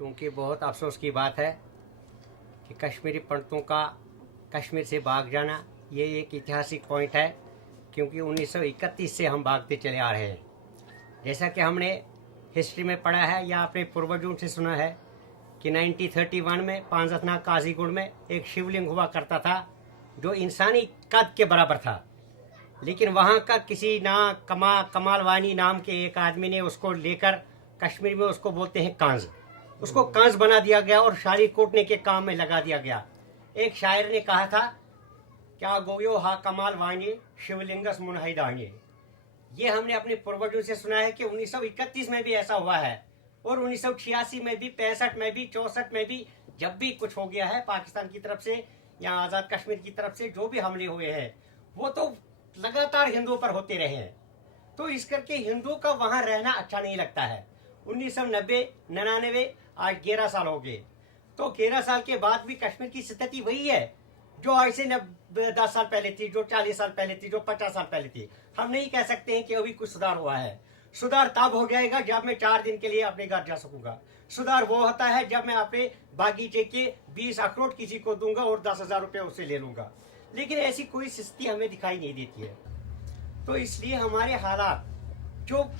चूँकि बहुत अफसोस की बात है कि कश्मीरी पंडितों का कश्मीर से भाग जाना ये एक ऐतिहासिक पॉइंट है, क्योंकि 1931 से हम भागते चले आ रहे हैं। जैसा कि हमने हिस्ट्री में पढ़ा है या अपने पूर्वजों से सुना है कि 1931 में पांजतना काजीगुंड में एक शिवलिंग हुआ करता था जो इंसानी कद के बराबर था, लेकिन वहाँ का किसी कमालवानी नाम के एक आदमी ने उसको लेकर कश्मीर में उसको बोलते हैं कांज, उसको कांज बना दिया गया और शाली कूटने के काम में लगा दिया गया। एक शायर ने कहा था, क्या गोयो हा कमाल वाणी शिवलिंगस मुनहिदानी। ये हमने अपने पूर्वजों से सुना है कि 1931 में भी ऐसा हुआ है और 1986 में भी, 65 में भी, 64 में भी, जब भी कुछ हो गया है पाकिस्तान की तरफ से या आज़ाद कश्मीर की तरफ से जो भी हमले हुए हैं वो तो लगातार हिंदुओं पर होते रहे हैं। तो इस करके हिंदू का वहां रहना अच्छा नहीं लगता है। 1990-99 आज 11 साल हो गए, तो 11 साल के बाद भी कश्मीर की स्थिति वही है जो आज से 10 साल पहले थी, जो 40 साल पहले थी, जो 50 साल पहले थी। हम नहीं कह सकते हैं कि अभी कुछ सुधार हुआ है। सुधार तब हो जाएगा जब मैं 4 दिन के लिए अपने घर जा सकूंगा। सुधार वो होता है जब मैं अपने बागीचे के 20 अखरोट किसी को दूंगा और 10,000 रुपये उससे ले लूंगा, लेकिन ऐसी कोई स्थिति हमें दिखाई नहीं देती है। तो इसलिए हमारे हालात जो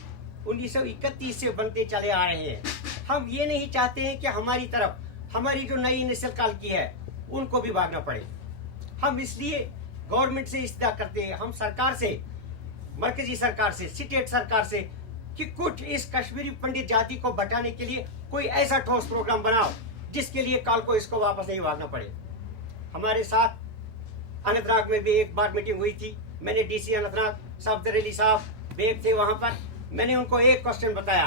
1931 से बनते चले आ रहे हैं, हम ये नहीं चाहते हैं कि हमारी तरफ हमारी जो नई नस्ल काल की है उनको भी भागना पड़े। हम इसलिए गवर्नमेंट से इस्तेदा करते हैं, हम सरकार से, मरकजी सरकार से, स्टेट सरकार से, कि कुछ इस कश्मीरी पंडित जाति को बचाने के लिए कोई ऐसा ठोस प्रोग्राम बनाओ जिसके लिए कल को इसको वापस नहीं भागना पड़े। हमारे साथ अनंतनाग में भी एक बार मीटिंग हुई थी। मैंने डीसी अनंतनाग सफदर अली साहब बेग थे वहां पर। मैंने उनको एक क्वेश्चन बताया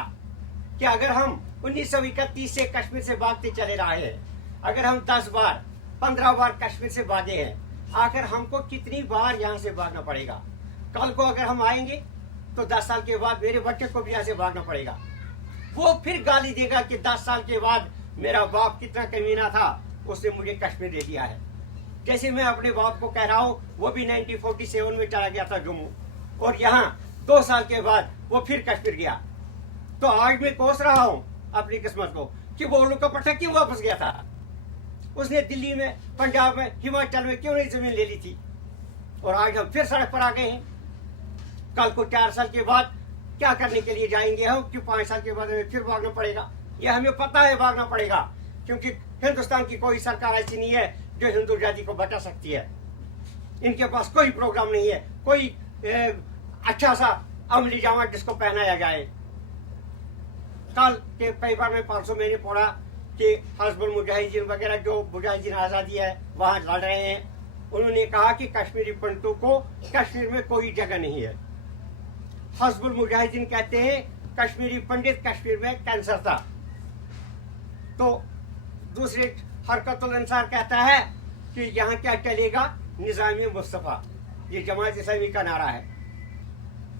कि अगर हम 1931 से कश्मीर से भागते चले रहे हैं, अगर हम 10 बार 15 बार कश्मीर से भागे हैं, आखिर हमको कितनी बार यहाँ से भागना पड़ेगा? कल को अगर हम आएंगे तो 10 साल के बाद मेरे बच्चे को भी यहाँ से भागना पड़ेगा। वो फिर गाली देगा कि 10 साल के बाद मेरा बाप कितना कमीना था, उसने मुझे कश्मीर दे दिया है। जैसे मैं अपने बाप को कह रहा हूँ, वो भी 1947 में चला गया था जम्मू, और यहाँ 2 साल के बाद वो फिर कश्मीर गया। तो आज मैं कोस रहा हूँ अपनी किस्मत को कि वो उल्लू का पट्टा क्यों वापस गया था। उसने दिल्ली में, पंजाब में, हिमाचल में क्यों नहीं जमीन ले ली थी, और आज हम फिर सड़क पर आ गए हैं। कल को 4 साल के बाद क्या करने के लिए जाएंगे हम, कि 5 साल के बाद हमें फिर भागना पड़ेगा। ये हमें पता है भागना पड़ेगा, क्योंकि हिंदुस्तान की कोई सरकार ऐसी नहीं है जो हिंदू जाति को बचा सकती है। इनके पास कोई प्रोग्राम नहीं है, कोई अच्छा सा अमली जामा जिसको पहनाया जाए। कल के पेपर में 500 मैंने पढ़ा कि हिजबुल मुजाहिदीन वगैरह जो मुजाहिदीन आज़ादी है वहां लड़ रहे हैं, उन्होंने कहा कि कश्मीरी पंडितों को कश्मीर में कोई जगह नहीं है। हिजबुल मुजाहिदीन कहते हैं कश्मीरी पंडित कश्मीर में कैंसर था। तो दूसरे हरकतुल इंसार कहता है कि यहाँ क्या चलेगा, निज़ामी मुस्तफा। ये जमात इस्लामी का नारा है।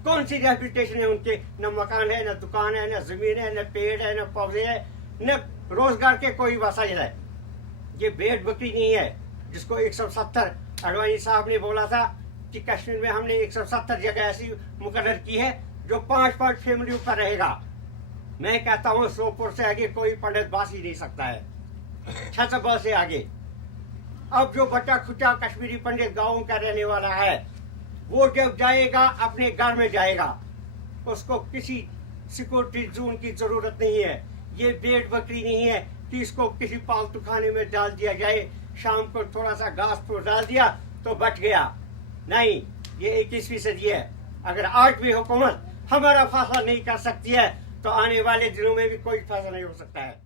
कौन सी रेपुटेशन है उनके? न मकान है, न दुकान है, न जमीन है, न पेड़ है, न पौधे है, न रोजगार के कोई वसाइल है। ये भेड़ बकरी नहीं है जिसको 170 अडवाणी साहब ने बोला था कि कश्मीर में हमने 170 जगह ऐसी मुकर्रर की है जो 5-5 फैमिली पर रहेगा। मैं कहता हूँ सोपुर से आगे कोई पंडित बास ही नहीं सकता है, छतरपुर से आगे। अब जो बचा खुचा कश्मीरी पंडित गाँव का रहने वाला है, वो जब जाएगा अपने घर में जाएगा, उसको किसी सिक्योरिटी जोन की जरूरत नहीं है। ये भेड़ बकरी नहीं है कि इसको किसी पालतू खाने में डाल दिया जाए, शाम को थोड़ा सा घास फूस डाल दिया तो बच गया। नहीं, ये 21वीं सदी है। अगर आज भी हुकूमत हमारा फैसला नहीं कर सकती है तो आने वाले दिनों में भी कोई फैसला नहीं हो सकता है।